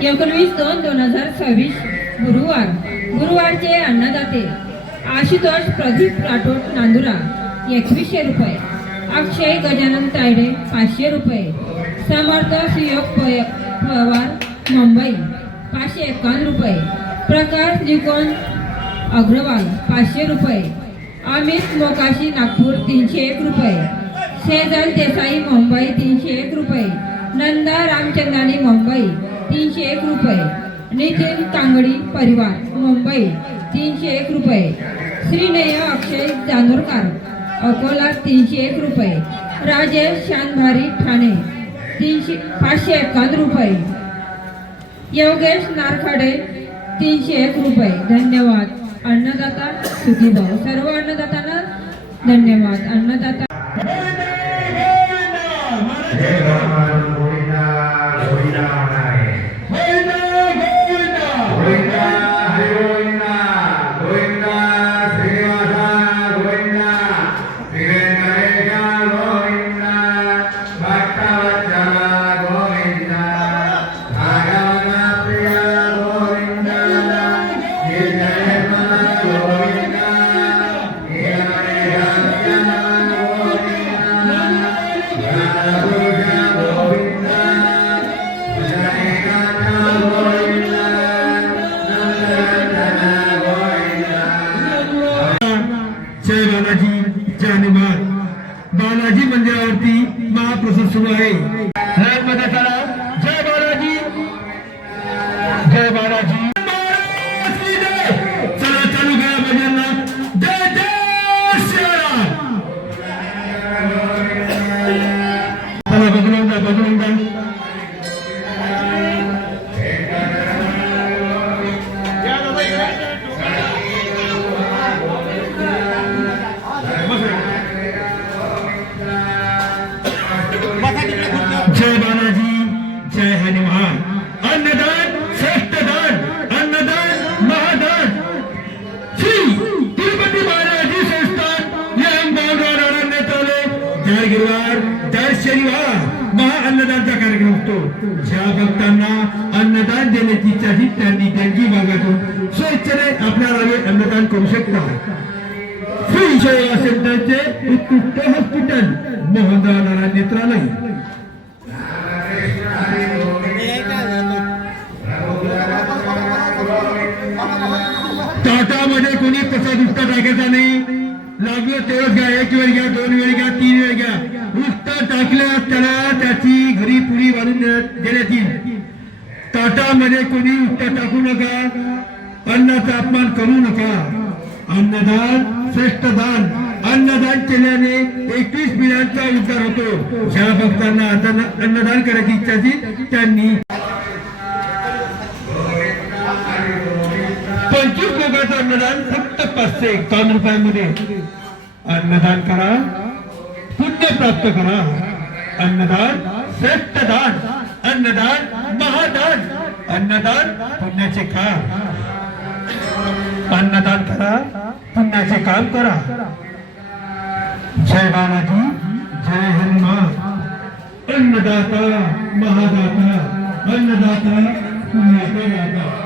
19/2/2026 गुरुवारचे अन्नदाते आशुतोष प्रदीप राठोड नांदुरा 2100 रुपये, अक्षय गजानन तायडे 500 रुपये, समर्थ सुयोग पवार मुंबई 551 रुपये, प्रकाश निकोन अग्रवाल 500 रुपये, अमित मोकाशी नागपूर 301 रुपये, सेजल देसाई मुंबई 301 रुपये, नंदा रामचंदानी मुंबई 301 रुपये, नितीन कांगडी परिवार मुंबई 301 रुपये, श्रीनेय अक्षय जानोरकर अकोला 301 रुपये, राजेश शानभारी ठाणे 551 रुपये, योगेश नारखाडे 301 रुपये. धन्यवाद. अन्नदाता सुखी भाव. सर्व अन्नदातांना धन्यवाद. अन्नदाता बालाजी मंदिरावरती महाप्रसाद सुरू आहे. जय बालाजी, जय बालाजी. चला चालू करा भजनला. जय जय श्रीराम. चला बजरंग जय बालाजी, जय हनुमान. अन्नदान श्रेष्ठ दान, अन्नदान महादान. श्री तिरुपती बालाजी संस्थान यंगगावकर अरण्यतळे दर गुरुवार दर शनिवार महाअन्नदानचा कार्यक्रम असतो. ज्या भक्तांना अन्नदान देण्याची इच्छा आहे त्यांनी त्यांची भागातून स्वेच्छेने आपल्याला अन्नदान करू शकतात. श्री सेवा सेंटरचे उत्कृष्ट हॉस्पिटल मोहनदान नेत्रालय. ताटामध्ये कोणी प्रसाद उष्टा टाकायचा नाही. लागलं तेवढंच घ्या. 1 वेळ घ्या, 2 वेळ घ्या, 3 वेळ घ्या. उष्टा टाकल्यास त्याला त्याची घरी पुरी वाढून देण्यात येईल. ताटामध्ये कोणी उष्टा टाकू नका. अन्नाचा अपमान करू नका. अन्नदान श्रेष्ठ दान. अन्नदान केल्याने 21 पिढ्यांचा उद्धार होतो. ज्या भक्तांना अन्नदान करायची इच्छा असेल त्यांनी 25 लोकांचं अन्नदान फक्त 551 रुपयांमध्ये अन्नदान करा. पुण्य प्राप्त करा. अन्नदान श्रेष्ठ दान, अन्नदान महादान, अन्नदान पुण्याचे काम. अन्नदान करा, पुण्याचे काम करा. जय बालाजी, जय हनुमान. अन्नदाता महादाता, अन्नदाता पुण्याचा दाता.